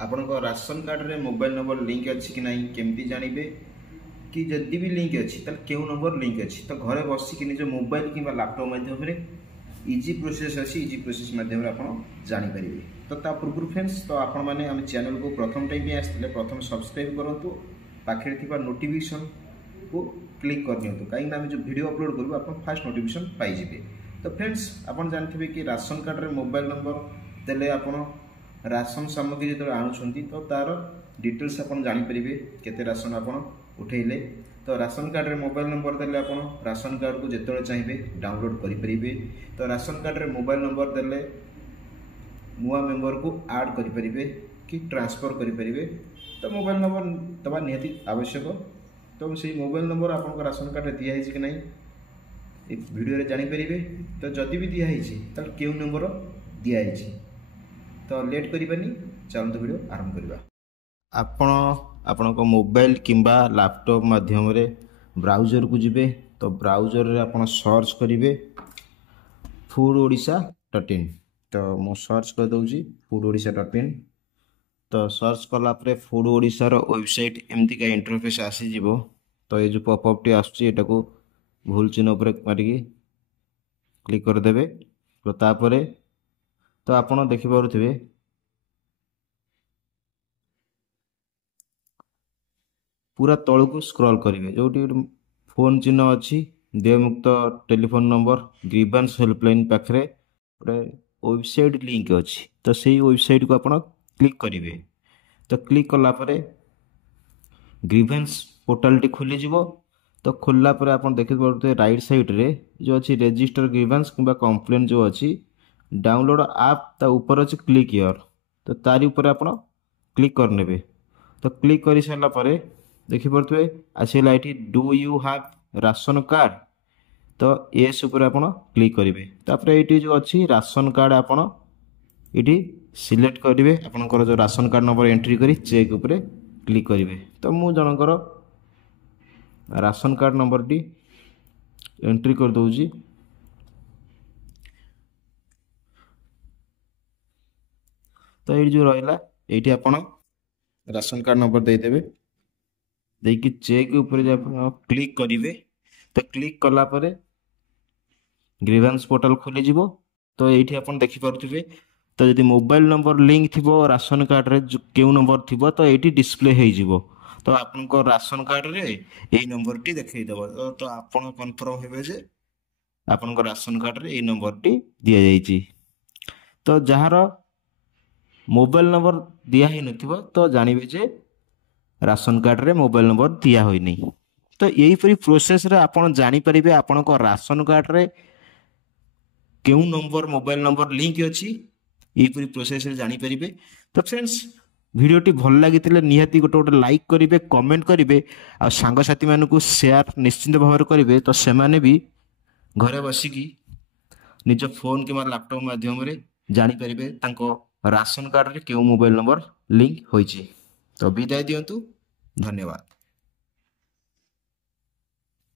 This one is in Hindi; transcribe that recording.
आपण राशन कार्ड रे मोबाइल नंबर लिंक अच्छी कि नहीं केमती जानवे कि जदि भी लिंक अच्छी तो क्यों नंबर लिंक अच्छी तो घरे बसिक निज मोबाइल कि लैपटॉप माध्यम इजी प्रोसेस अच्छी इजी प्रोसेस माध्यम आप जापर तो ता पूर्व फ्रेंड्स तो आपण मैंने आम चैनल को प्रथम टाइम आसते प्रथम सब्सक्राइब करूँ पाखे नोटिफिकेशन को क्लिक कर दिंतु कहीं आम जो वीडियो अपलोड करूँ आप फास्ट नोटिफिकेशन पाइबे। तो फ्रेंड्स आपन जानते कि राशन कार्ड रे मोबाइल नंबर देले आपण राशन सामग्री जो आणुछंती तो तार डिटेल्स आपन जानि परिबे केते राशन आपन उठेइले। तो राशन कार्ड रे मोबाइल नंबर देले आपन राशन कार्ड को जेतले चाहिए डाउनलोड करि परिबे। तो राशन कार्ड रे मोबाइल नंबर देले नुआ मेंबर को ऐड करि परिबे कि ट्रांसफर करि परिबे। तो मोबाइल नंबर दबा नियति आवश्यक। तो से मोबाइल नंबर आपन राशन कार्ड रे दिया है कि नहीं एक वीडियो रे जानि परिबे। तो जदि भी दिया है तो क्यों नंबर दिया है तो लेट करिबानी चलते वीडियो आरंभ करबा। आपण को मोबाइल किंबा लैपटॉप माध्यम रे ब्राउजर को जिबे। तो ब्राउजर रे आपण सर्च करिवे foododisha.in। तो मो सर्च कर दउजी foododisha.in। तो सर्च कला परे फूड ओडिशा रो वेबसाइट एमती का इंटरफेस आसी जिवो। तो ये जो पॉपअप टी आछी एटा को भूल चिन्ह पर मारिकी क्लिक कर देबे। तो तापरे तो आपण देखि पारुथिबे पूरा तळ को स्क्रॉल करिवे जोटी फोन चिन्ह अछि देयमुक्त टेलीफोन नंबर ग्रीवेंस हेल्पलाइन पाखरे वेबसाइट लिंक अछि। तो सेही वेबसाइट को आपण क्लिक करिवे। तो क्लिक कला परे ग्रीवेंस पोर्टल टी खुली जिवो। तो खोलला पर आपण देखि पारुथे राइट साइड रे जो अछि रजिस्टर ग्रीवेंस किबा कंप्लेंट जो अछि डाउनलोड ऐप ता ऊपर अछि क्लिक हियर। तो तारी ऊपर आपण क्लिक कर नेबे। तो क्लिक करि सारला परे देखि पारुथे आसीला एठी do you have ration card. तो एस ऊपर आपण क्लिक करिवे। तापर एठी जो अछि राशन कार्ड आपण एठी सिलेक्ट करिवे आपनकर जो राशन कार्ड नंबर एंट्री करी चेक ऊपर क्लिक करिवे। तो मु जनकर राशन कार्ड नंबर टी एंट्री कर दउजी। तो ये जो रहा ये आप राशन कार्ड नंबर दे देबे देखिए चेक ऊपर जब क्लिक करेंगे। तो क्लिक कला परे ग्रीवेंस पोर्टल खोली जिवो। तो ये आप देखिपे तो यदि मोबाइल नंबर लिंक थी राशन कार्ड रे क्यों नंबर थी तो ये डिस्प्ले हो। तो आपन को राशन कार्ड रे यही नंबर टी देखई देबो। तो आपन कन्फर्म हेबे जे आपन को राशन कार्ड रे यही नंबर टी दिया जाईची। तो जहार मोबाइल नंबर दिया ही नथिबो तो जानिबे जे राशन कार्ड रे मोबाइल नंबर दिया होई नहीं। तो यही परी प्रोसेस रे आपण जानि परिबे आपण को राशन कार्ड रे केउ नंबर मोबाइल नंबर लिंक अछि यही परी प्रोसेस रे जानि परिबे। तो फ्रेंड्स वीडियो टी भल लागितिले निहाती गोटे लाइक करिवे कमेंट करिवे आ सांग साथी मानकु शेयर निश्चित भाव करिवे। तो सेमाने भी घरे बसिकी निज फोन किमा लैपटॉप माध्यम रे जानि परिबे तांको राशन कार्ड रे केउ मोबाइल नंबर लिंक होईची। तो विदाय दियंतु धन्यवाद।